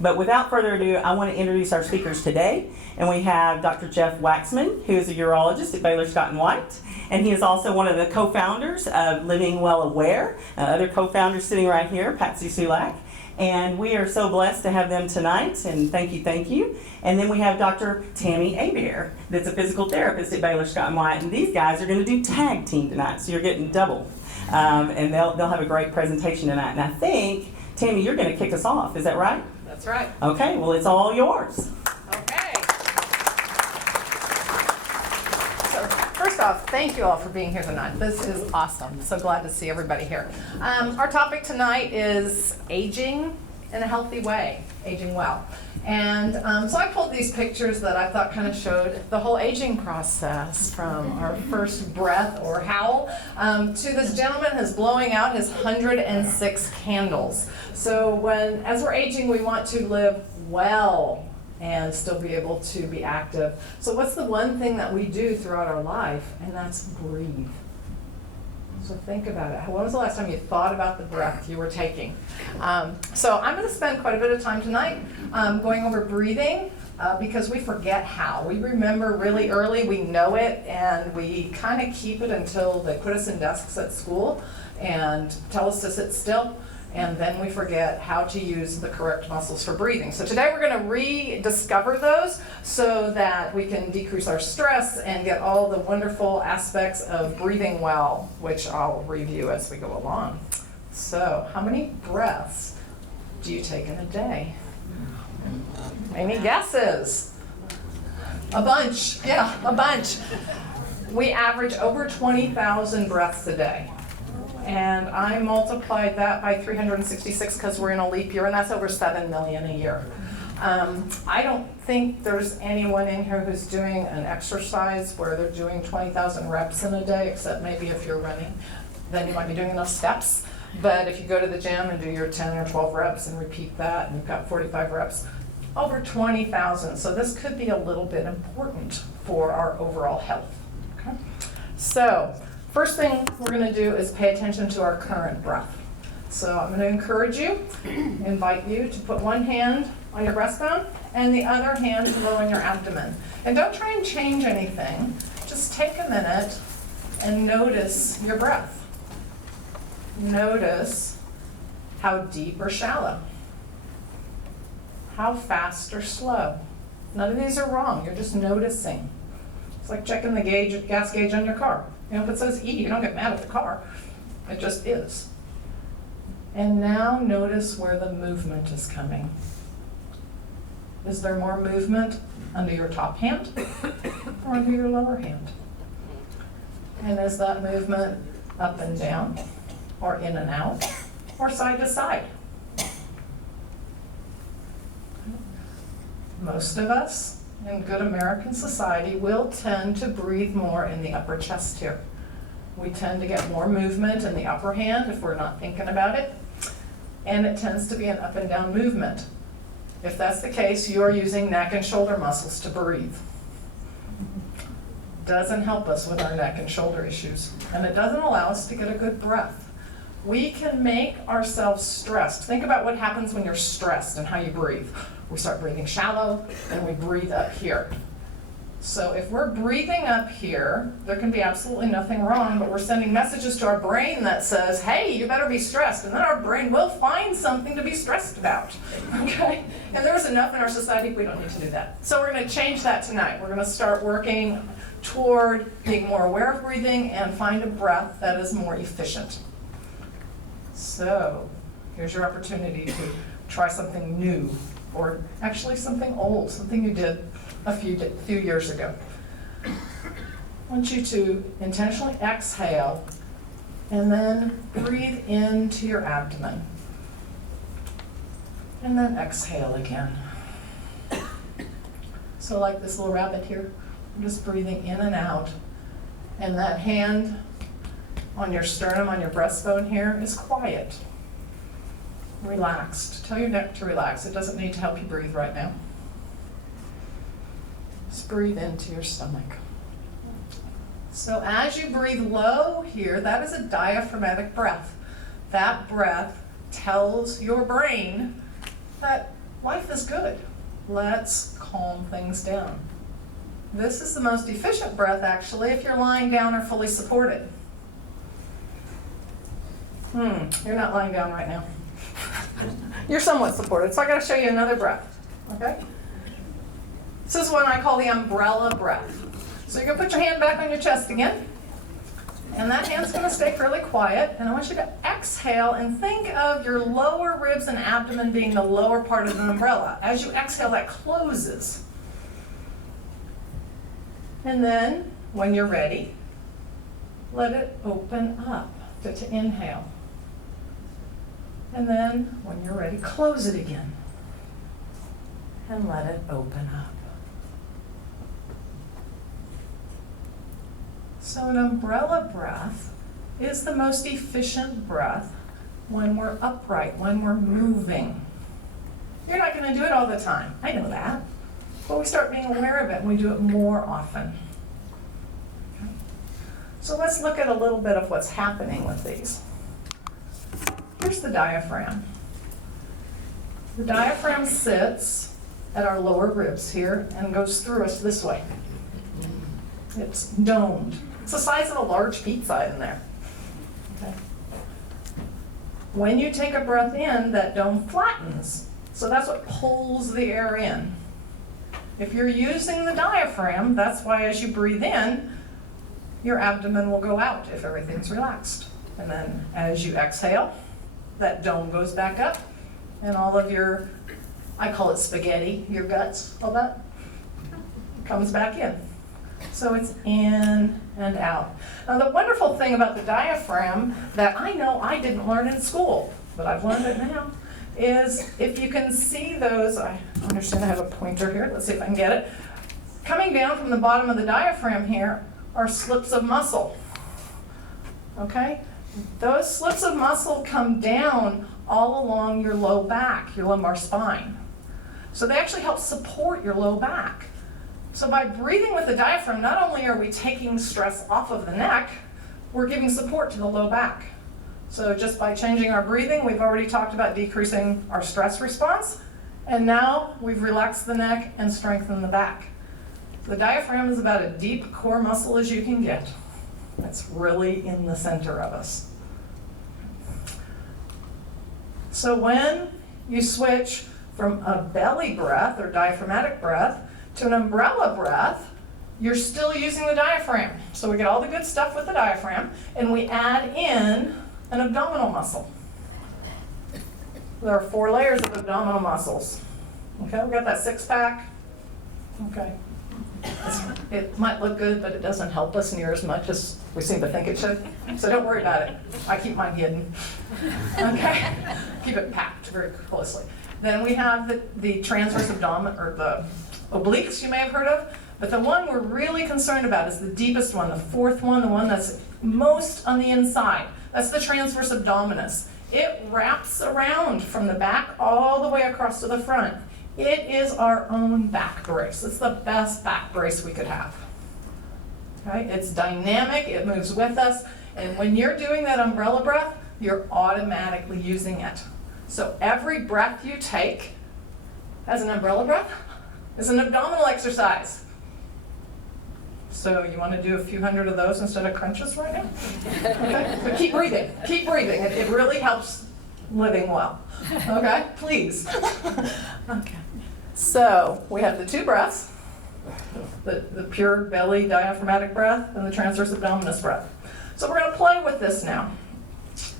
But without further ado, I want to introduce our speakers today. And we have Dr. Jeff Waxman, who is a urologist at Baylor Scott & White. And he is also one of the co-founders of Living Well Aware. Other co-founders sitting right here, Patsy Sulak. And we are so blessed to have them tonight, and thank you, thank you. And then we have Dr. Tammy Hebert, that's a physical therapist at Baylor Scott & White, and these guys are going to do tag team tonight, so you're getting double. And they'll have a great presentation tonight. And I think, Tammy, you're going to kick us off, is that right? That's right. Okay, well, it's all yours. Okay. So first off, thank you all for being here tonight. This is awesome. So glad to see everybody here. Our topic tonight is aging in a healthy way, aging well. And so I pulled these pictures that I thought kind of showed the whole aging process from our first breath or howl to this gentleman who's blowing out his 106 candles. So as we're aging, we want to live well and still be able to be active. So what's the one thing that we do throughout our life? And that's breathe. So think about it. When was the last time you thought about the breath you were taking? So I'm going to spend quite a bit of time tonight going over breathing because we forget how. We remember really early, we know it, and we kind of keep it until they put us in desks at school and tell us to sit still. And then we forget how to use the correct muscles for breathing. So today we're going to rediscover those so that we can decrease our stress and get all the wonderful aspects of breathing well, which I'll review as we go along. So how many breaths do you take in a day? Any guesses? A bunch. Yeah, a bunch. We average over 20,000 breaths a day. And I multiplied that by 366 because we're in a leap year, and that's over 7 million a year. I don't think there's anyone in here who's doing an exercise where they're doing 20,000 reps in a day, except maybe if you're running, then you might be doing enough steps. But if you go to the gym and do your 10 or 12 reps and repeat that, and you've got 45 reps, over 20,000. So this could be a little bit important for our overall health. Okay? So first thing we're going to do is pay attention to our current breath. So I'm going to encourage you, invite you to put one hand on your breastbone and the other hand below in your abdomen. And don't try and change anything. Just take a minute and notice your breath. Notice how deep or shallow, how fast or slow. None of these are wrong. You're just noticing. It's like checking the gas gauge on your car. You know, if it says E, you don't get mad at the car. It just is. And now notice where the movement is coming. Is there more movement under your top hand or under your lower hand? And is that movement up and down or in and out or side to side? Most of us in good American society will tend to breathe more in the upper chest here. We tend to get more movement in the upper hand if we're not thinking about it, and it tends to be an up and down movement. If that's the case, you are using neck and shoulder muscles to breathe. Doesn't help us with our neck and shoulder issues, and it doesn't allow us to get a good breath. We can make ourselves stressed. Think about what happens when you're stressed and how you breathe. We start breathing shallow, and we breathe up here. So if we're breathing up here, there can be absolutely nothing wrong, but we're sending messages to our brain that says, hey, you better be stressed, and then our brain will find something to be stressed about, okay? And there's enough in our society, we don't need to do that. So we're going to change that tonight. We're going to start working toward being more aware of breathing and find a breath that is more efficient. So here's your opportunity to try something new, or actually something old, something you did a few years ago. I want you to intentionally exhale and then breathe into your abdomen. And then exhale again. So like this little rabbit here, I'm just breathing in and out. And that hand on your sternum, on your breastbone here, is quiet. Relaxed. Tell your neck to relax. It doesn't need to help you breathe right now. Just breathe into your stomach. So as you breathe low here, that is a diaphragmatic breath. That breath tells your brain that life is good. Let's calm things down. This is the most efficient breath, actually, if you're lying down or fully supported. You're not lying down right now. You're somewhat supported, so I got to show you another breath, okay? This is one I call the umbrella breath. So you're going to put your hand back on your chest again, and that hand's going to stay fairly quiet, and I want you to exhale and think of your lower ribs and abdomen being the lower part of the umbrella. As you exhale, that closes. And then, when you're ready, let it open up to inhale. And then, when you're ready, close it again. And let it open up. So an umbrella breath is the most efficient breath when we're upright, when we're moving. You're not going to do it all the time. I know that. But we start being aware of it and we do it more often. Okay. So let's look at a little bit of what's happening with these. Here's the diaphragm. The diaphragm sits at our lower ribs here and goes through us this way. It's domed. It's the size of a large pizza in there. Okay. When you take a breath in, that dome flattens. So that's what pulls the air in. If you're using the diaphragm, that's why as you breathe in, your abdomen will go out if everything's relaxed. And then as you exhale, that dome goes back up, and all of your, I call it spaghetti, your guts, all that, comes back in. So it's in and out. Now the wonderful thing about the diaphragm that I know I didn't learn in school, but I've learned it now, is if you can see those, I understand I have a pointer here, let's see if I can get it. Coming down from the bottom of the diaphragm here are slips of muscle, okay? Those slips of muscle come down all along your low back, your lumbar spine. So they actually help support your low back. So by breathing with the diaphragm, not only are we taking stress off of the neck, we're giving support to the low back. So just by changing our breathing, we've already talked about decreasing our stress response, and now we've relaxed the neck and strengthened the back. The diaphragm is about as deep core muscle as you can get. It's really in the center of us. So when you switch from a belly breath or diaphragmatic breath to an umbrella breath, you're still using the diaphragm. So we get all the good stuff with the diaphragm, and we add in an abdominal muscle. There are 4 layers of abdominal muscles. Okay, we've got that 6-pack. Okay. It might look good, but it doesn't help us near as much as we seem to think it should. So don't worry about it. I keep mine hidden. Okay? Keep it packed very closely. Then we have the transverse abdomen, or the obliques you may have heard of. But the one we're really concerned about is the deepest one, the 4th one, the one that's most on the inside. That's the transverse abdominis. It wraps around from the back all the way across to the front. It is our own back brace. It's the best back brace we could have. Okay? It's dynamic, it moves with us, and when you're doing that umbrella breath, you're automatically using it. So every breath you take as an umbrella breath is an abdominal exercise. So you want to do a few hundred of those instead of crunches right now? Okay? But keep breathing. Keep breathing. It really helps living well. Okay? Please. Okay. So we have the 2 breaths, the pure belly diaphragmatic breath and the transverse abdominis breath. So we're going to play with this now,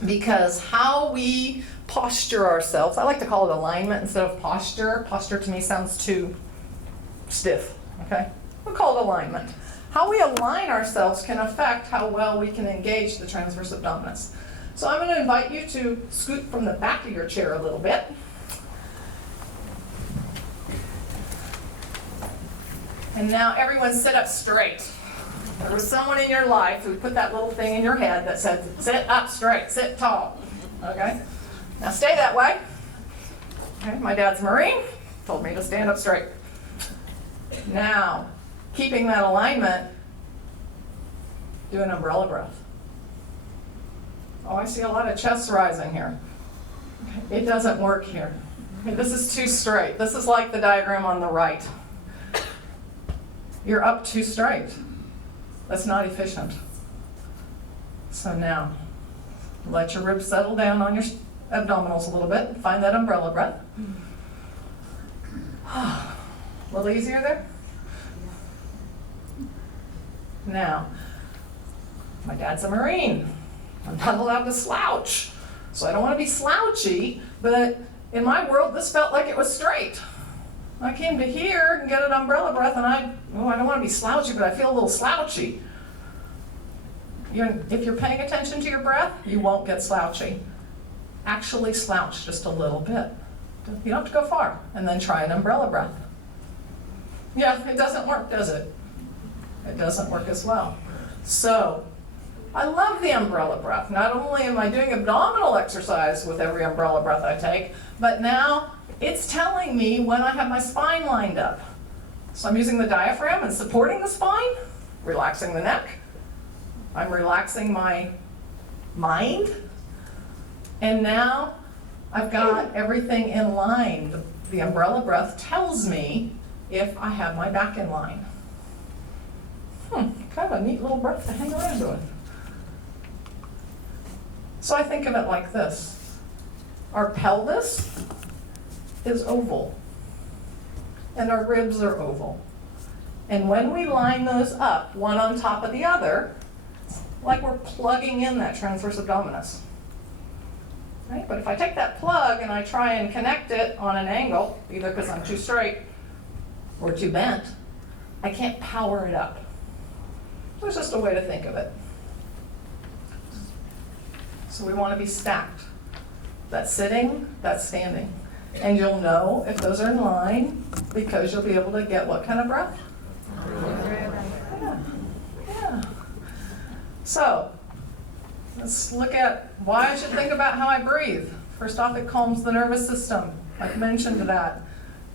because how we posture ourselves, I like to call it alignment instead of posture. Posture to me sounds too stiff. Okay? We'll call it alignment. How we align ourselves can affect how well we can engage the transverse abdominis. So I'm going to invite you to scoot from the back of your chair a little bit. And now everyone sit up straight. There was someone in your life who put that little thing in your head that said, sit up straight, sit tall. Okay? Now stay that way. Okay? My dad's a Marine, told me to stand up straight. Now, keeping that alignment, do an umbrella breath. Oh, I see a lot of chests rising here. It doesn't work here. Okay, this is too straight. This is like the diagram on the right. You're up too straight. That's not efficient. So now, let your ribs settle down on your abdominals a little bit. Find that umbrella breath. A little easier there? Now, my dad's a Marine. I'm not allowed to slouch. So I don't want to be slouchy, but in my world, this felt like it was straight. I came to here and get an umbrella breath, and I don't want to be slouchy, but I feel a little slouchy. If you're paying attention to your breath, you won't get slouchy. Actually slouch just a little bit. You don't have to go far. And then try an umbrella breath. Yeah, it doesn't work, does it? It doesn't work as well. So, I love the umbrella breath. Not only am I doing abdominal exercise with every umbrella breath I take, but now it's telling me when I have my spine lined up. So I'm using the diaphragm and supporting the spine, relaxing the neck. I'm relaxing my mind. And now I've got everything in line. The umbrella breath tells me if I have my back in line. Kind of a neat little breath to hang around with. So I think of it like this. Our pelvis is oval, and our ribs are oval. And when we line those up, one on top of the other, like we're plugging in that transverse abdominis. Right? But if I take that plug and I try and connect it on an angle, either because I'm too straight or too bent, I can't power it up. So it's just a way to think of it. So we want to be stacked. That's sitting, that's standing. And you'll know if those are in line because you'll be able to get what kind of breath? Yeah. So, let's look at why I should think about how I breathe. First off, it calms the nervous system. I've mentioned that.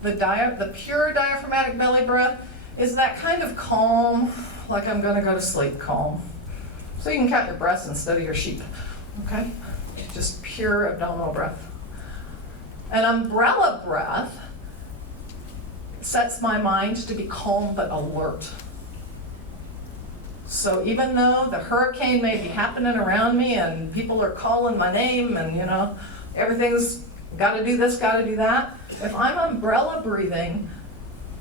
The pure diaphragmatic belly breath is that kind of calm, like I'm going to go to sleep calm. So you can count your breaths instead of your sheep, okay? Just pure abdominal breath. An umbrella breath sets my mind to be calm but alert. So even though the hurricane may be happening around me and people are calling my name and everything's got to do this, got to do that, if I'm umbrella breathing,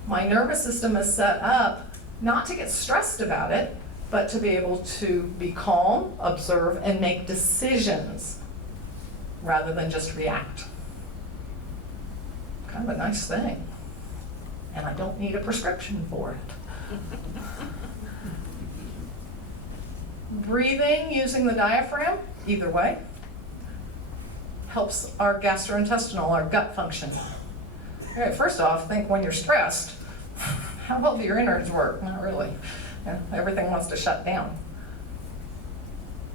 my nervous system is set up not to get stressed about it, but to be able to be calm, observe, and make decisions rather than just react. Kind of a nice thing. And I don't need a prescription for it. Breathing using the diaphragm, either way, helps our gastrointestinal, our gut function. All right, first off, think when you're stressed, how well do your innards work? Not really. Everything wants to shut down.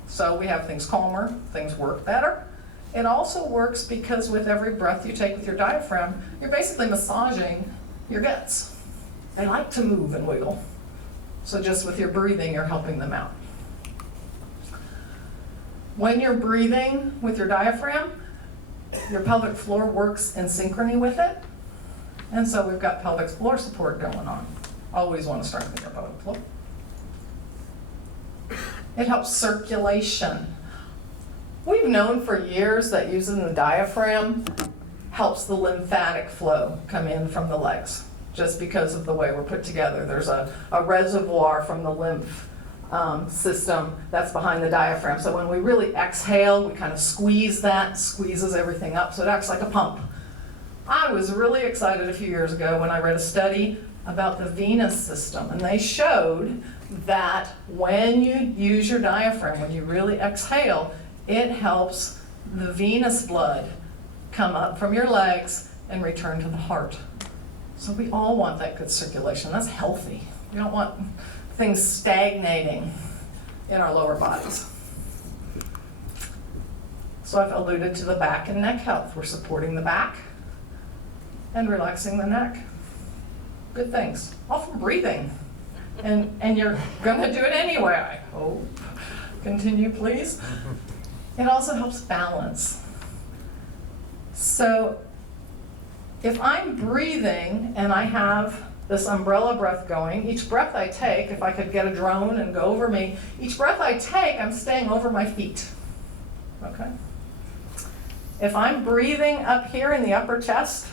So we have things calmer, things work better. It also works because with every breath you take with your diaphragm, you're basically massaging your guts. They like to move and wiggle. So just with your breathing, you're helping them out. When you're breathing with your diaphragm, your pelvic floor works in synchrony with it. And so we've got pelvic floor support going on. Always want to strengthen your pelvic floor. It helps circulation. We've known for years that using the diaphragm helps the lymphatic flow come in from the legs, just because of the way we're put together. There's a reservoir from the lymph system that's behind the diaphragm. So when we really exhale, we kind of squeeze that, squeezes everything up, so it acts like a pump. I was really excited a few years ago when I read a study about the venous system, and they showed that when you use your diaphragm, when you really exhale, it helps the venous blood come up from your legs and return to the heart. So we all want that good circulation. That's healthy. We don't want things stagnating in our lower bodies. So I've alluded to the back and neck health. We're supporting the back and relaxing the neck. Good things. All from breathing. And you're going to do it anyway, I hope. Continue, please. It also helps balance. So if I'm breathing and I have this umbrella breath going, each breath I take, if I could get a drone and go over me, each breath I take, I'm staying over my feet. Okay? If I'm breathing up here in the upper chest,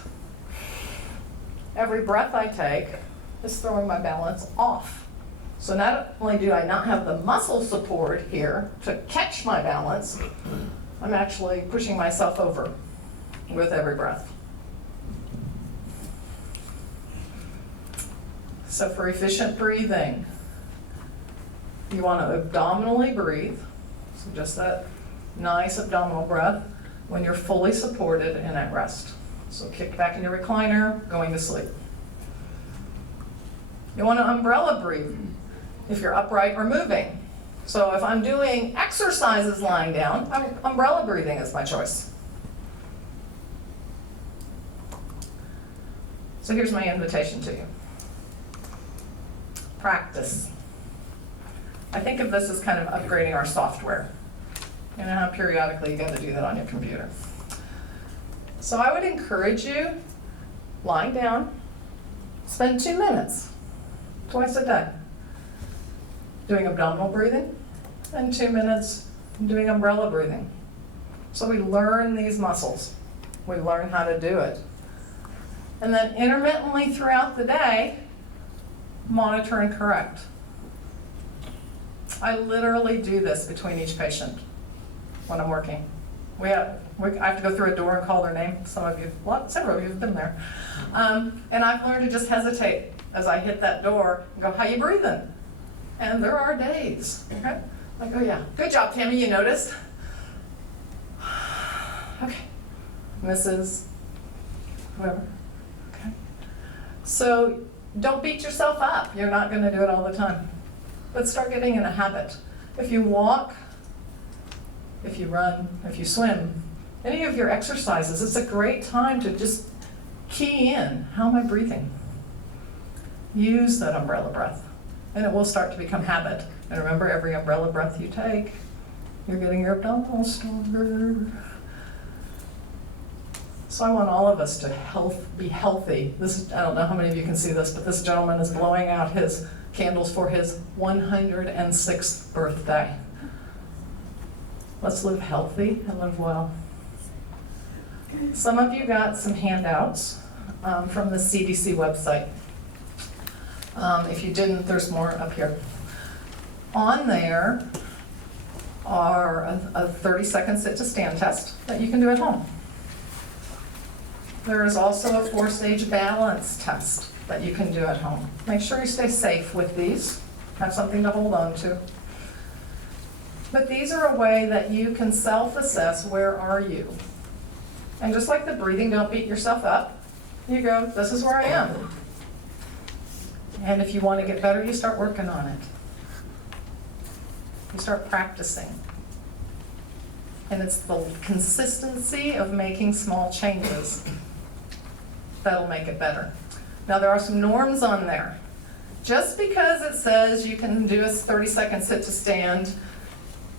every breath I take is throwing my balance off. So not only do I not have the muscle support here to catch my balance, I'm actually pushing myself over with every breath. So for efficient breathing, you want to abdominally breathe, so just that nice abdominal breath when you're fully supported and at rest. So kick back in your recliner, going to sleep. You want to umbrella breathe if you're upright or moving. So if I'm doing exercises lying down, umbrella breathing is my choice. So here's my invitation to you. Practice. I think of this as kind of upgrading our software. You know how periodically you got to do that on your computer. So I would encourage you, lying down, spend 2 minutes, twice a day, doing abdominal breathing, and 2 minutes doing umbrella breathing. So we learn these muscles. We learn how to do it. And then intermittently throughout the day, monitor and correct. I literally do this between each patient when I'm working. I have to go through a door and call their name. Several of you have been there. And I've learned to just hesitate as I hit that door and go, how you breathing? And there are days. Okay? Like, oh yeah, good job, Tammy, you noticed. Okay, Mrs. Whoever. Okay. So don't beat yourself up. You're not going to do it all the time. But start getting in a habit. If you walk, if you run, if you swim, any of your exercises, it's a great time to just key in. How am I breathing? Use that umbrella breath, and it will start to become habit. And remember, every umbrella breath you take, you're getting your abdominals stronger. So I want all of us to be healthy. I don't know how many of you can see this, but this gentleman is blowing out his candles for his 106th birthday. Let's live healthy and live well. Some of you got some handouts from the CDC website. If you didn't, there's more up here. On there are a 30-second sit-to-stand test that you can do at home. There is also a 4-stage balance test that you can do at home. Make sure you stay safe with these. Have something to hold on to. But these are a way that you can self-assess, where are you? And just like the breathing, don't beat yourself up. You go, this is where I am. And if you want to get better, you start working on it. You start practicing. And it's the consistency of making small changes that'll make it better. Now there are some norms on there. Just because it says you can do a 30-second sit to stand,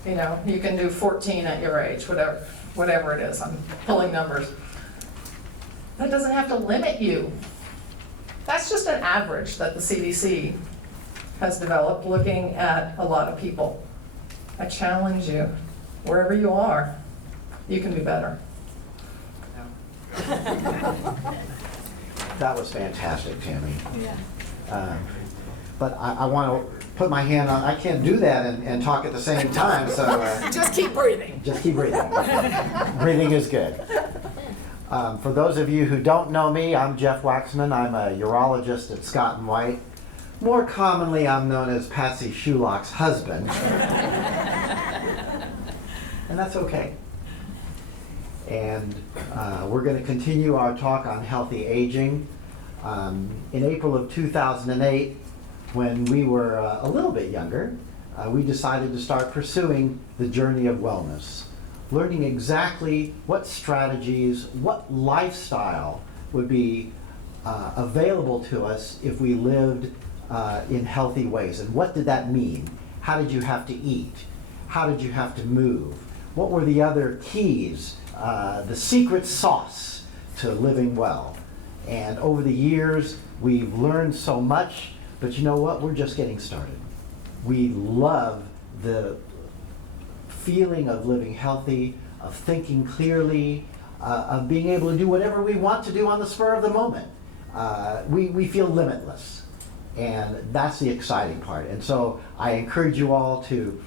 you know, you can do 14 at your age, whatever it is. I'm pulling numbers. That doesn't have to limit you. That's just an average that the CDC has developed looking at a lot of people. I challenge you, wherever you are, you can do better. That was fantastic, Tammy. Yeah. But I want to put my hand on, I can't do that and talk at the same time, so. Just keep breathing. Just keep breathing. Breathing is good. For those of you who don't know me, I'm Jeff Waxman. I'm a urologist at Scott & White. More commonly, I'm known as Patsy Shulock's husband. And that's okay. And we're going to continue our talk on healthy aging. In April of 2008, when we were a little bit younger, we decided to start pursuing the journey of wellness, learning exactly what strategies, what lifestyle would be available to us if we lived in healthy ways. And what did that mean? How did you have to eat? How did you have to move? What were the other keys, the secret sauce to living well? And over the years, we've learned so much, but you know what? We're just getting started. We love the feeling of living healthy, of thinking clearly, of being able to do whatever we want to do on the spur of the moment. We feel limitless, and that's the exciting part. And so I encourage you all to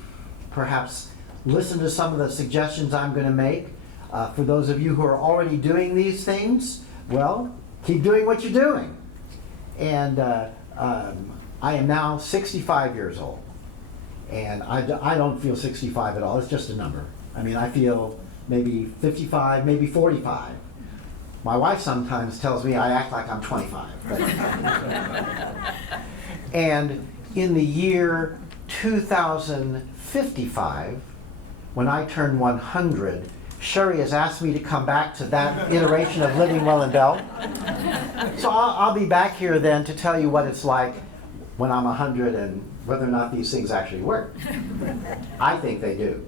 perhaps listen to some of the suggestions I'm going to make. For those of you who are already doing these things, well, keep doing what you're doing. And I am now 65 years old, and I don't feel 65 at all. It's just a number. I mean, I feel maybe 55, maybe 45. My wife sometimes tells me I act like I'm 25. And in the year 2055, when I turn 100, Sherry has asked me to come back to that iteration of Living Well and Bell. So I'll be back here then to tell you what it's like when I'm 100 and whether or not these things actually work. I think they do.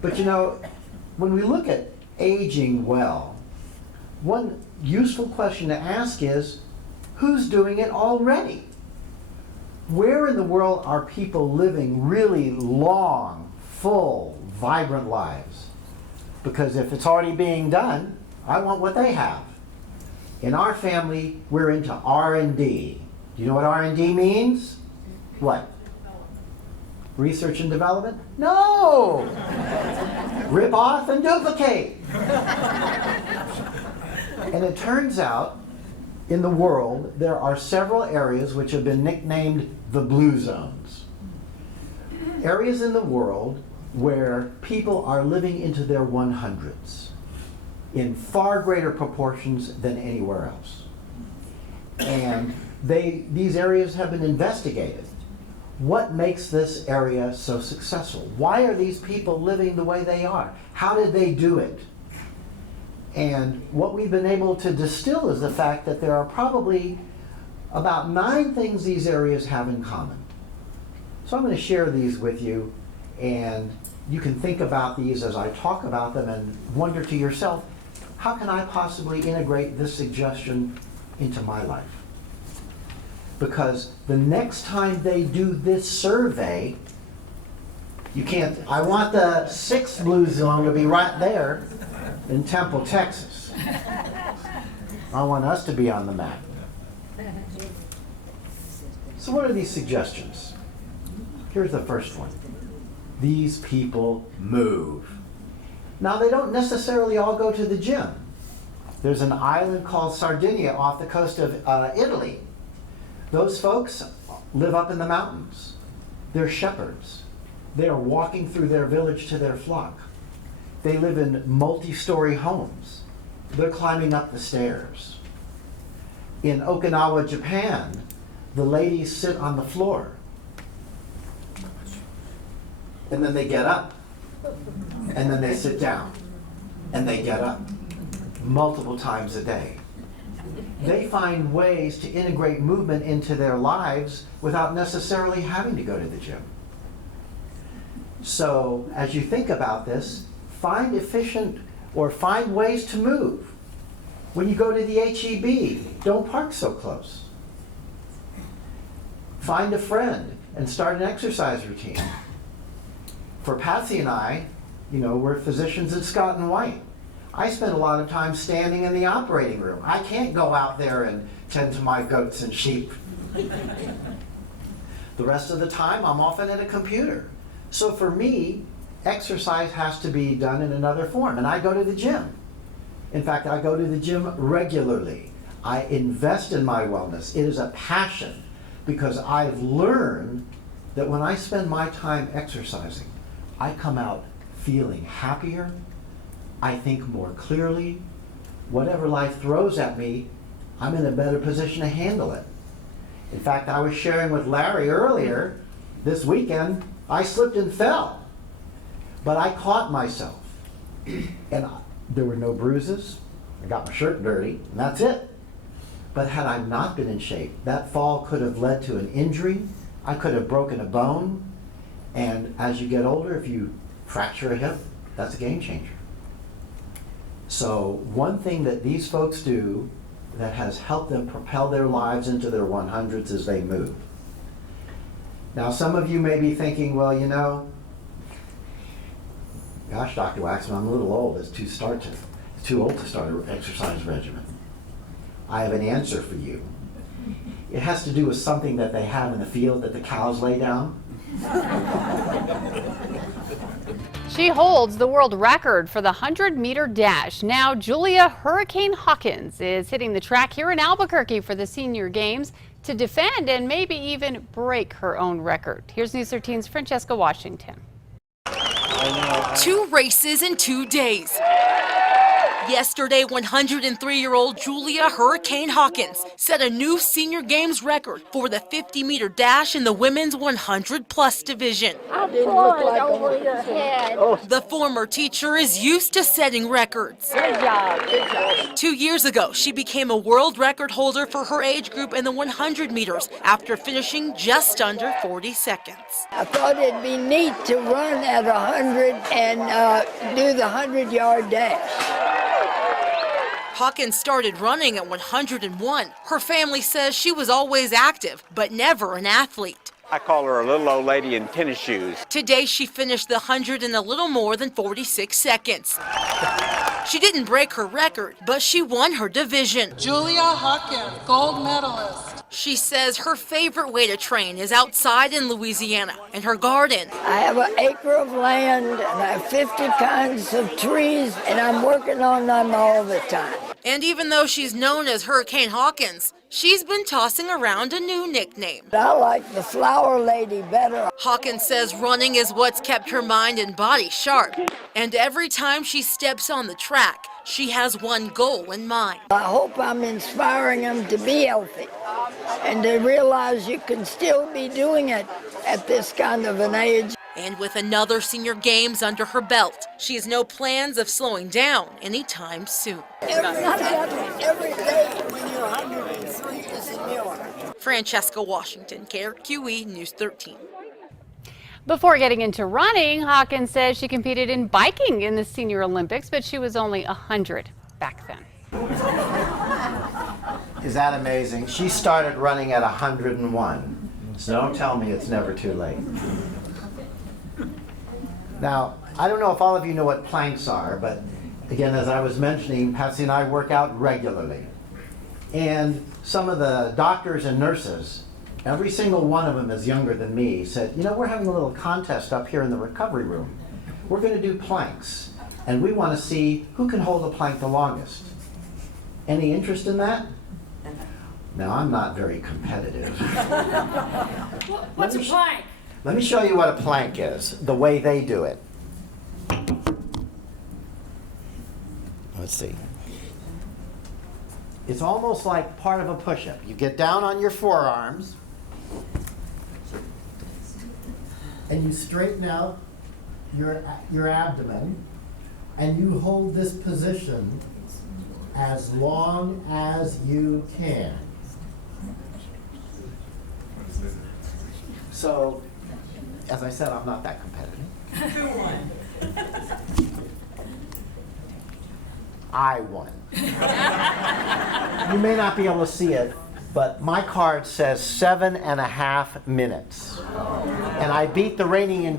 But you know, when we look at aging well, one useful question to ask is, who's doing it already? Where in the world are people living really long, full, vibrant lives? Because if it's already being done, I want what they have. In our family, we're into R&D. Do you know what R&D means? What? Research and development? No! Rip off and duplicate. And it turns out, in the world, there are several areas which have been nicknamed the blue zones. Areas in the world where people are living into their 100s in far greater proportions than anywhere else. And these areas have been investigated. What makes this area so successful? Why are these people living the way they are? How did they do it? And what we've been able to distill is the fact that there are probably about 9 things these areas have in common. So I'm going to share these with you, and you can think about these as I talk about them and wonder to yourself, how can I possibly integrate this suggestion into my life? Because the next time they do this survey, you can't, I want the 6th blue zone to be right there in Temple, Texas. I want us to be on the map. So what are these suggestions? Here's the first one. These people move. Now, they don't necessarily all go to the gym. There's an island called Sardinia off the coast of Italy. Those folks live up in the mountains. They're shepherds. They are walking through their village to their flock. They live in multi-story homes. They're climbing up the stairs. In Okinawa, Japan, the ladies sit on the floor. And then they get up. And then they sit down. And they get up. Multiple times a day. They find ways to integrate movement into their lives without necessarily having to go to the gym. So, as you think about this, find efficient or find ways to move. When you go to the HEB, don't park so close. Find a friend and start an exercise routine. For Patsy and I, you know, we're physicians at Scott & White. I spend a lot of time standing in the operating room. I can't go out there and tend to my goats and sheep. The rest of the time, I'm often at a computer. So for me, exercise has to be done in another form, and I go to the gym. In fact, I go to the gym regularly. I invest in my wellness. It is a passion because I've learned that when I spend my time exercising, I come out feeling happier. I think more clearly. Whatever life throws at me, I'm in a better position to handle it. In fact, I was sharing with Larry earlier, this weekend, I slipped and fell. But I caught myself. And there were no bruises. I got my shirt dirty, and that's it. But had I not been in shape, that fall could have led to an injury. I could have broken a bone. And as you get older, if you fracture a hip, that's a game changer. So one thing that these folks do that has helped them propel their lives into their 100s as they move. Now, some of you may be thinking, well, you know, gosh, Dr. Waxman, I'm a little old. It's too old to start an exercise regimen. I have an answer for you. It has to do with something that they have in the field that the cows lay down. She holds the world record for the 100-meter dash. Now, Julia Hurricane Hawkins is hitting the track here in Albuquerque for the Senior Games to defend and maybe even break her own record. Here's News 13's Francesca Washington. 2 races in 2 days. Yesterday, 103-year-old Julia Hurricane Hawkins set a new Senior Games record for the 50-meter dash in the women's 100-plus division. The former teacher is used to setting records. Good job. 2 years ago, she became a world record holder for her age group in the 100 meters after finishing just under 40 seconds. I thought it'd be neat to run at 100 and do the 100-yard dash. Hawkins started running at 101. Her family says she was always active, but never an athlete. I call her a little old lady in tennis shoes. Today, she finished the 100 in a little more than 46 seconds. She didn't break her record, but she won her division. Julia Hawkins, gold medalist. She says her favorite way to train is outside in Louisiana, in her garden. I have an acre of land and I have 50 kinds of trees and I'm working on them all the time. And even though she's known as Hurricane Hawkins, she's been tossing around a new nickname. I like the flower lady better. Hawkins says running is what's kept her mind and body sharp. And every time she steps on the track, she has one goal in mind. I hope I'm inspiring them to be healthy and to realize you can still be doing it at this kind of an age. And with another Senior Games under her belt, she has no plans of slowing down anytime soon. Every day when you're 103 is a miracle. Francesca Washington, KRQE News 13. Before getting into running, Hawkins says she competed in biking in the Senior Olympics, but she was only 100 back then. Is that amazing? She started running at 101. So don't tell me it's never too late. Now, I don't know if all of you know what planks are, but again, as I was mentioning, Patsy and I work out regularly. And some of the doctors and nurses, every single one of them is younger than me, said, you know, we're having a little contest up here in the recovery room. We're going to do planks, and we want to see who can hold a plank the longest. Any interest in that? Now, I'm not very competitive. What's a plank? Let me show you what a plank is, the way they do it. Let's see. It's almost like part of a push-up. You get down on your forearms, and you straighten out your abdomen, and you hold this position as long as you can. So, as I said, I'm not that competitive. Who won? I won. You may not be able to see it, but my card says 7.5 minutes. And I beat the reigning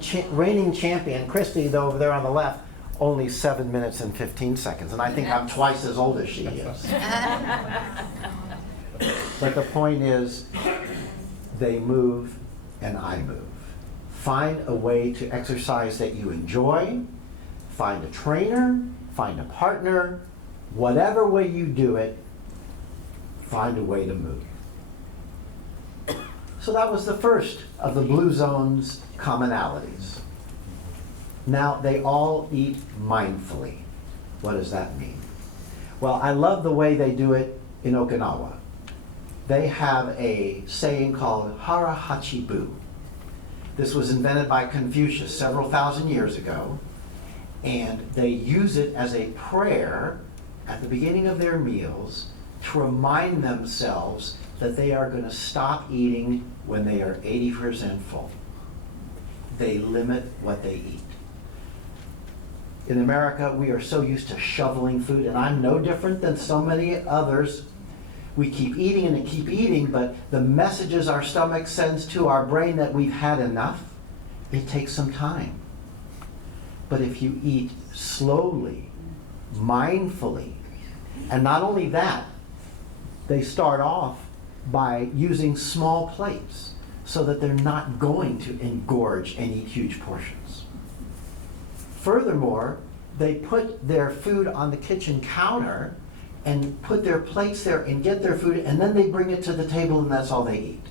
champion, Christy, over there on the left, only 7 minutes and 15 seconds. And I think I'm twice as old as she is. But the point is, they move and I move. Find a way to exercise that you enjoy, find a trainer, find a partner, whatever way you do it, find a way to move. So that was the first of the Blue Zone's commonalities. Now, they all eat mindfully. What does that mean? Well, I love the way they do it in Okinawa. They have a saying called hara hachi bu. This was invented by Confucius several thousand years ago, and they use it as a prayer at the beginning of their meals to remind themselves that they are going to stop eating when they are 80% full. They limit what they eat. In America, we are so used to shoveling food, and I'm no different than so many others. we keep eating and keep eating, but the messages our stomach sends to our brain that we've had enough, it takes some time. But if you eat slowly, mindfully, and not only that, they start off by using small plates so that they're not going to engorge and eat huge portions. Furthermore, they put their food on the kitchen counter and put their plates there and get their food, and then they bring it to the table and that's all they eat.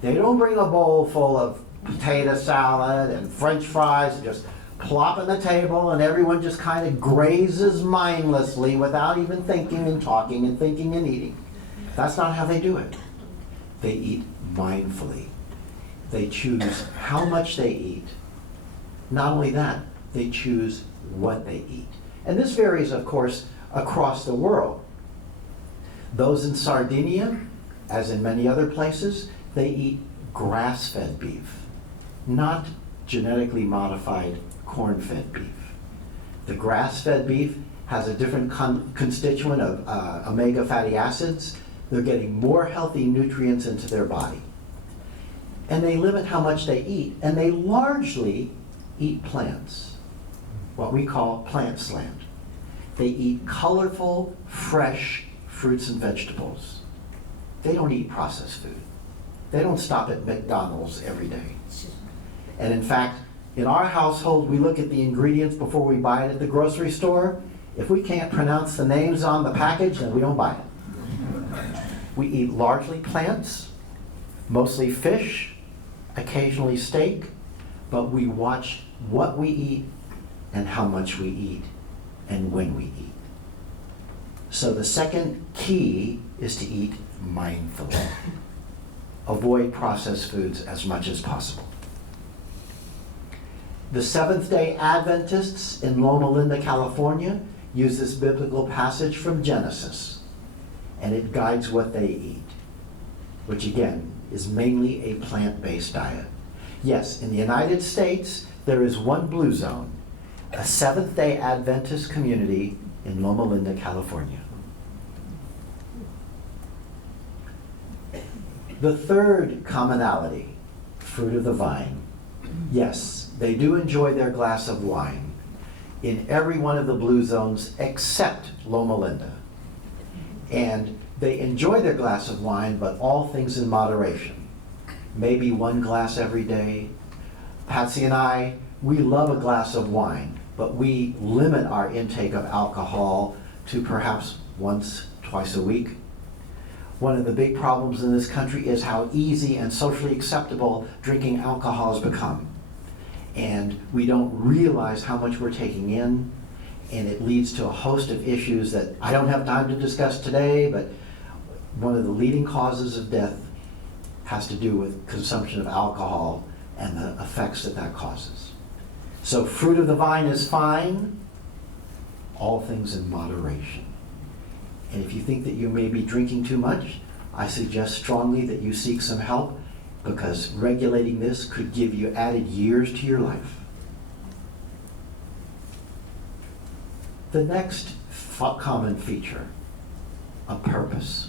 They don't bring a bowl full of potato salad and French fries and just plop on the table and everyone just kind of grazes mindlessly without even thinking and talking and thinking and eating. That's not how they do it. They eat mindfully. They choose how much they eat. Not only that, they choose what they eat. And this varies, of course, across the world. Those in Sardinia, as in many other places, they eat grass-fed beef, not genetically modified corn-fed beef. The grass-fed beef has a different constituent of omega fatty acids. They're getting more healthy nutrients into their body. And they limit how much they eat, and they largely eat plants, what we call plant slant. They eat colorful, fresh fruits and vegetables. They don't eat processed food. They don't stop at McDonald's every day. And in fact, in our household, we look at the ingredients before we buy it at the grocery store. If we can't pronounce the names on the package, then we don't buy it. We eat largely plants, mostly fish, occasionally steak, but we watch what we eat and how much we eat and when we eat. So the second key is to eat mindfully. Avoid processed foods as much as possible. The Seventh-day Adventists in Loma Linda, California, use this biblical passage from Genesis, and it guides what they eat, which again is mainly a plant-based diet. Yes, in the United States, there is one blue zone, a Seventh-day Adventist community in Loma Linda, California. The third commonality, fruit of the vine. Yes, they do enjoy their glass of wine in every one of the blue zones except Loma Linda. And they enjoy their glass of wine, but all things in moderation. Maybe one glass every day. Patsy and I, we love a glass of wine, but we limit our intake of alcohol to perhaps once, twice a week. One of the big problems in this country is how easy and socially acceptable drinking alcohol has become. And we don't realize how much we're taking in, and it leads to a host of issues that I don't have time to discuss today, but one of the leading causes of death has to do with consumption of alcohol and the effects that that causes. So fruit of the vine is fine, all things in moderation. And if you think that you may be drinking too much, I suggest strongly that you seek some help, because regulating this could give you added years to your life. The next common feature, a purpose.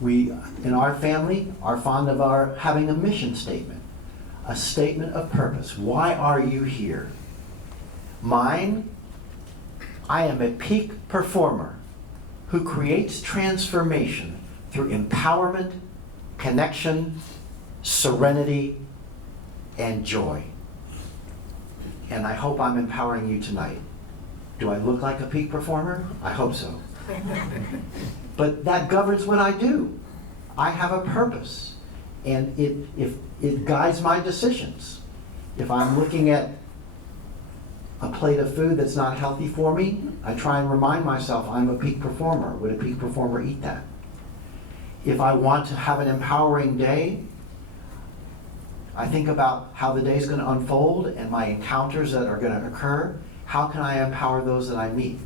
We, in our family, are fond of having a mission statement, a statement of purpose. Why are you here? Mine, I am a peak performer who creates transformation through empowerment, connection, serenity, and joy. And I hope I'm empowering you tonight. Do I look like a peak performer? I hope so. But that governs what I do. I have a purpose, and it guides my decisions. If I'm looking at a plate of food that's not healthy for me, I try and remind myself I'm a peak performer. Would a peak performer eat that? If I want to have an empowering day, I think about how the day's going to unfold and my encounters that are going to occur. How can I empower those that I meet?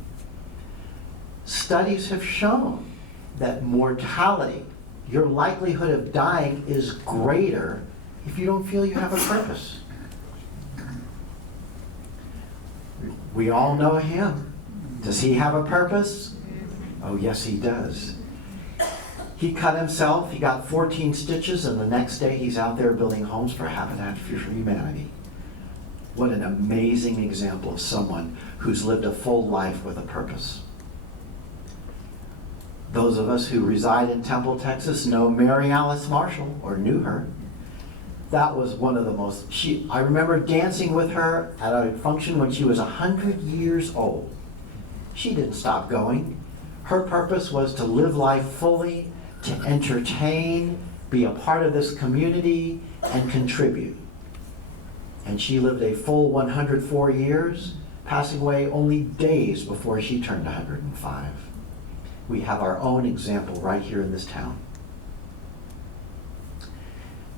Studies have shown that mortality, your likelihood of dying, is greater if you don't feel you have a purpose. We all know him. Does he have a purpose? Oh, yes, he does. He cut himself, he got 14 stitches, and the next day he's out there building homes for Habitat for Humanity. What an amazing example of someone who's lived a full life with a purpose. Those of us who reside in Temple, Texas know Mary Alice Marshall, or knew her. That was one of the most, I remember dancing with her at a function when she was 100 years old. She didn't stop going. Her purpose was to live life fully, to entertain, be a part of this community, and contribute. And she lived a full 104 years, passing away only days before she turned 105. We have our own example right here in this town.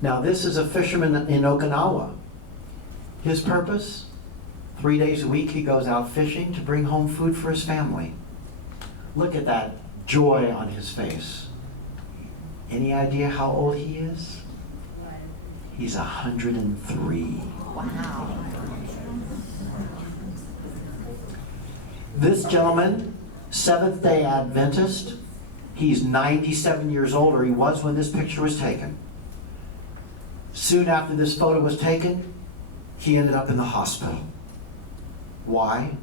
Now, this is a fisherman in Okinawa. His purpose, 3 days a week he goes out fishing to bring home food for his family. Look at that joy on his face. Any idea how old he is? He's 103. Wow. This gentleman, Seventh-day Adventist, he's 97 years old, or he was when this picture was taken. Soon after this photo was taken, he ended up in the hospital. Why?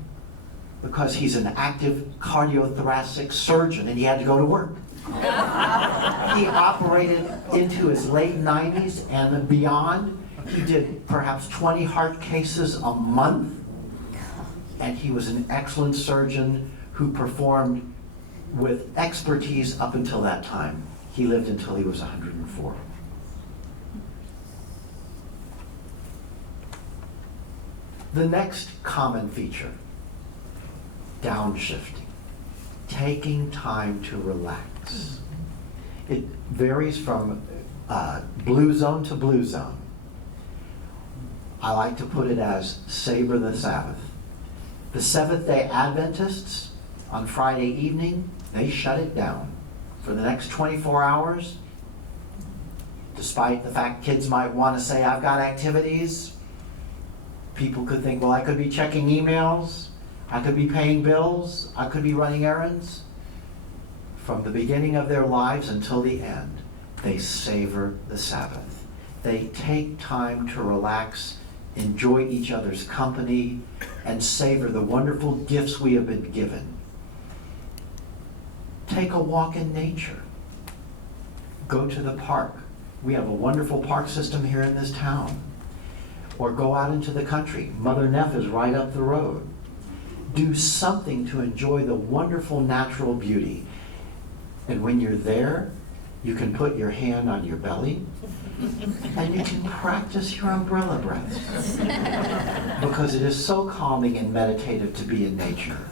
Because he's an active cardiothoracic surgeon and he had to go to work. He operated into his late 90s and beyond. He did perhaps 20 heart cases a month, and he was an excellent surgeon who performed with expertise up until that time. He lived until he was 104. The next common feature, downshifting, taking time to relax. It varies from blue zone to blue zone. I like to put it as savor the Sabbath. The Seventh-day Adventists on Friday evening, they shut it down. For the next 24 hours, despite the fact kids might want to say, I've got activities, people could think, well, I could be checking emails, I could be paying bills, I could be running errands. From the beginning of their lives until the end, they savor the Sabbath. They take time to relax, enjoy each other's company, and savor the wonderful gifts we have been given. Take a walk in nature. Go to the park. We have a wonderful park system here in this town. Or go out into the country. Mother Neff is right up the road. Do something to enjoy the wonderful natural beauty. And when you're there, you can put your hand on your belly and you can practice your umbrella breaths. Because it is so calming and meditative to be in nature.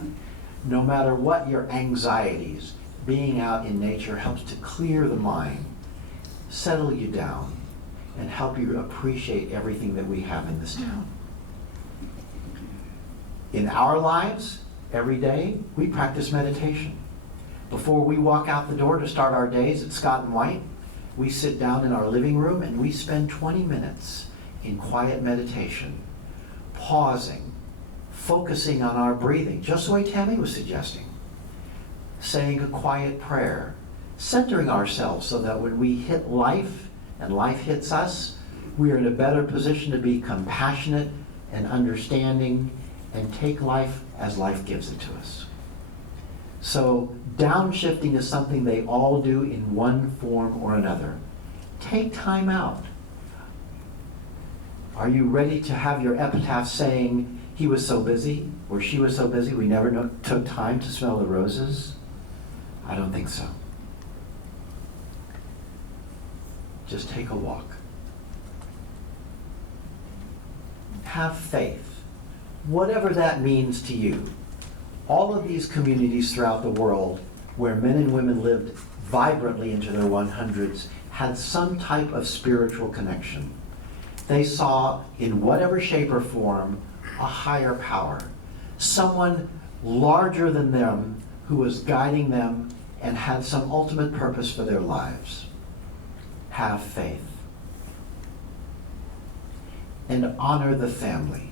No matter what your anxieties, being out in nature helps to clear the mind, settle you down, and help you appreciate everything that we have in this town. In our lives, every day, we practice meditation. Before we walk out the door to start our days at Scott and White, we sit down in our living room and we spend 20 minutes in quiet meditation, pausing, focusing on our breathing, just the way Tammy was suggesting, saying a quiet prayer, centering ourselves so that when we hit life and life hits us, we are in a better position to be compassionate and understanding and take life as life gives it to us. So downshifting is something they all do in one form or another. Take time out. Are you ready to have your epitaph saying, he was so busy, or she was so busy, we never took time to smell the roses? I don't think so. Just take a walk. Have faith, whatever that means to you. All of these communities throughout the world where men and women lived vibrantly into their 100s had some type of spiritual connection. They saw, in whatever shape or form, a higher power, someone larger than them who was guiding them and had some ultimate purpose for their lives. Have faith. And honor the family.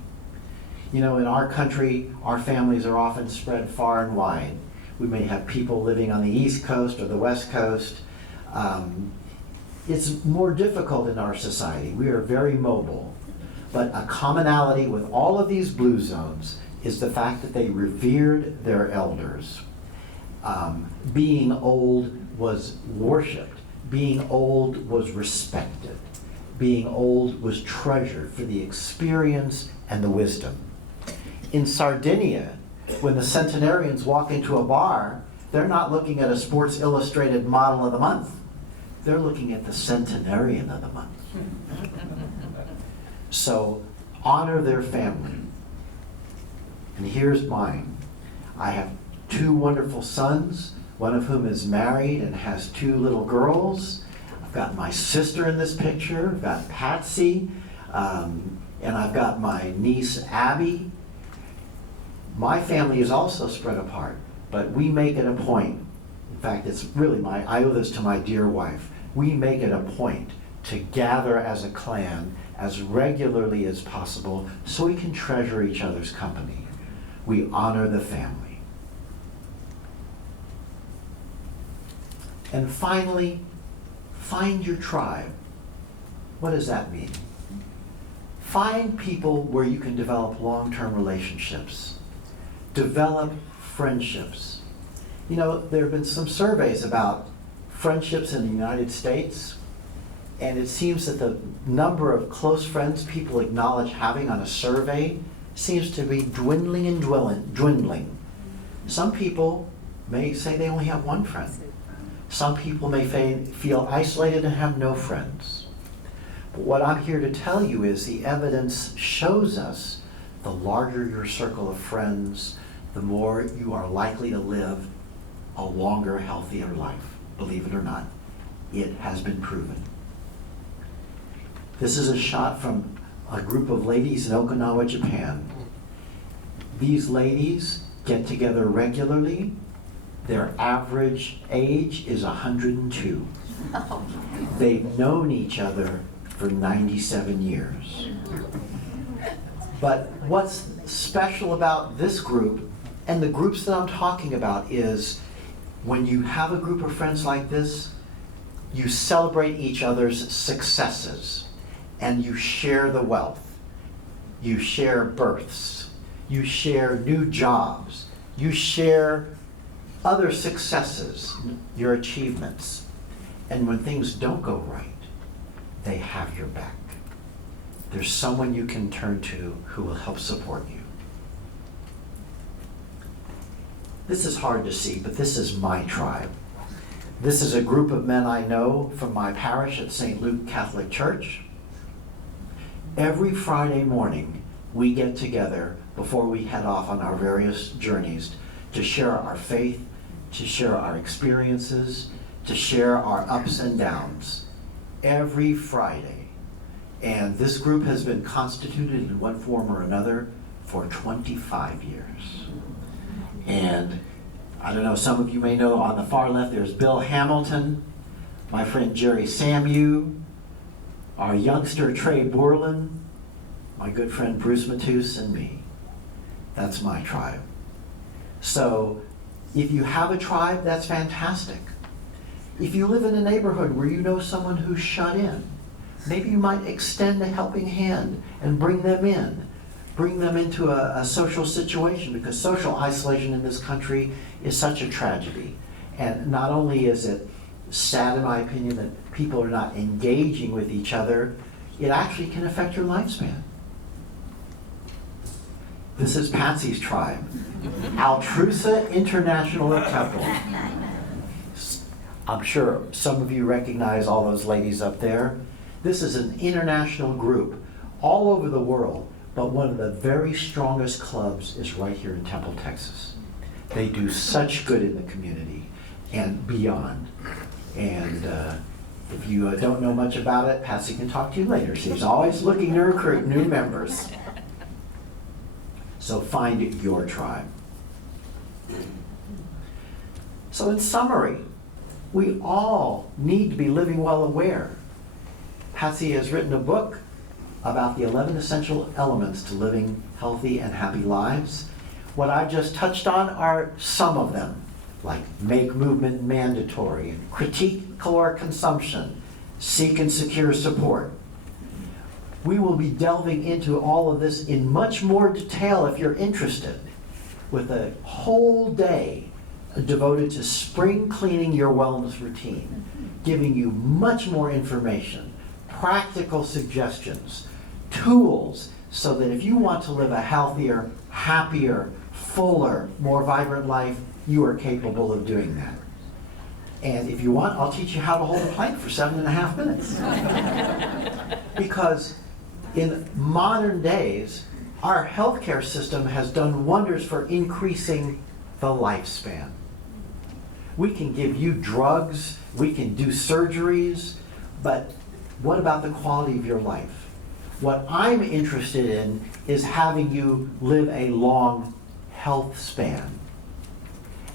You know, in our country, our families are often spread far and wide. We may have people living on the East Coast or the West Coast. It's more difficult in our society. We are very mobile. But a commonality with all of these blue zones is the fact that they revered their elders. Being old was worshipped. Being old was respected. Being old was treasured for the experience and the wisdom. In Sardinia, when the centenarians walk into a bar, they're not looking at a Sports Illustrated model of the month. They're looking at the centenarian of the month. So honor their family. And here's mine. I have 2 wonderful sons, one of whom is married and has 2 little girls. I've got my sister in this picture. I've got Patsy, and I've got my niece Abby. My family is also spread apart, but we make it a point. In fact, it's really I owe this to my dear wife. We make it a point to gather as a clan as regularly as possible so we can treasure each other's company. We honor the family. And finally, find your tribe. What does that mean? Find people where you can develop long-term relationships. Develop friendships. You know, there have been some surveys about friendships in the United States, and it seems that the number of close friends people acknowledge having on a survey seems to be dwindling and dwindling. Some people may say they only have 1 friend. Some people may feel isolated and have no friends. But what I'm here to tell you is the evidence shows us the larger your circle of friends, the more you are likely to live a longer, healthier life. Believe it or not, it has been proven. This is a shot from a group of ladies in Okinawa, Japan. These ladies get together regularly. Their average age is 102. They've known each other for 97 years. But what's special about this group and the groups that I'm talking about is when you have a group of friends like this, you celebrate each other's successes and you share the wealth. You share births. You share new jobs. You share other successes, your achievements. And when things don't go right, they have your back. There's someone you can turn to who will help support you. This is hard to see, but this is my tribe. This is a group of men I know from my parish at St. Luke Catholic Church. Every Friday morning, we get together before we head off on our various journeys to share our faith, to share our experiences, to share our ups and downs. Every Friday. And this group has been constituted in one form or another for 25 years. And I don't know, some of you may know on the far left there's Bill Hamilton, my friend Jerry Samu, our youngster Trey Borland, my good friend Bruce Matus, and me. That's my tribe. So if you have a tribe, that's fantastic. If you live in a neighborhood where you know someone who's shut in, maybe you might extend a helping hand and bring them in. Bring them into a social situation, because social isolation in this country is such a tragedy. And not only is it sad, in my opinion, that people are not engaging with each other, it actually can affect your lifespan. This is Patsy's tribe, Altrusa International Temple. I'm sure some of you recognize all those ladies up there. This is an international group all over the world. But one of the very strongest clubs is right here in Temple, Texas. They do such good in the community and beyond. And if you don't know much about it, Patsy can talk to you later. She's always looking to recruit new members. So find your tribe. So in summary, we all need to be living well aware. Patsy has written a book about the 11 essential elements to living healthy and happy lives. What I've just touched on are some of them. like make movement mandatory, and critique caloric consumption, seek and secure support. We will be delving into all of this in much more detail if you're interested, with a whole day devoted to spring cleaning your wellness routine, giving you much more information, practical suggestions, tools, so that if you want to live a healthier, happier, fuller, more vibrant life, you are capable of doing that. And if you want, I'll teach you how to hold a plank for 7.5 minutes. Because in modern days, our healthcare system has done wonders for increasing the lifespan. We can give you drugs, we can do surgeries, but what about the quality of your life? What I'm interested in is having you live a long health span.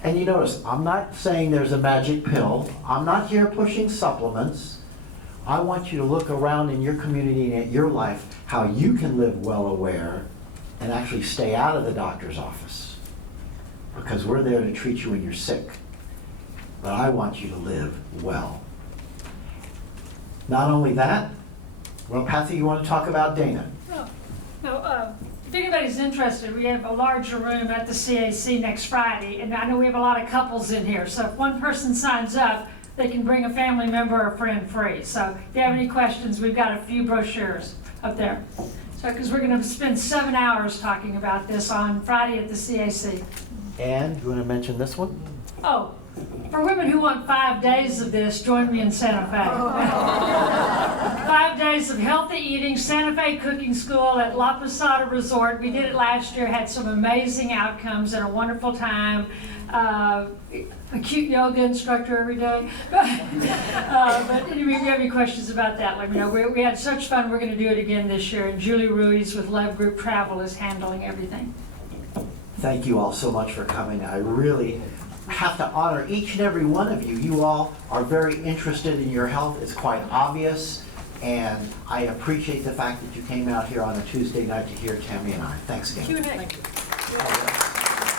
And you notice, I'm not saying there's a magic pill. I'm not here pushing supplements. I want you to look around in your community and at your life how you can live well aware and actually stay out of the doctor's office. Because we're there to treat you when you're sick. But I want you to live well. Not only that, well, Patty, you want to talk about Dana? If anybody's interested, we have a larger room at the CAC next Friday, and I know we have a lot of couples in here, so if one person signs up, they can bring a family member or friend free. So if you have any questions, we've got a few brochures up there. So, because we're going to spend 7 hours talking about this on Friday at the CAC. And you want to mention this one? Oh, for women who want 5 days of this, join me in Santa Fe. 5 days of healthy eating, Santa Fe Cooking School at La Posada Resort. We did it last year, had some amazing outcomes and a wonderful time. A cute yoga instructor every day. But anyway, if you have any questions about that, let me know. We had such fun. We're going to do it again this year. And Julie Ruiz with Love Group Travel is handling everything. Thank you all so much for coming. I really have to honor each and every one of you. You all are very interested in your health. It's quite obvious. And I appreciate the fact that you came out here on a Tuesday night to hear Tammy and I. Thanks again. Q&A.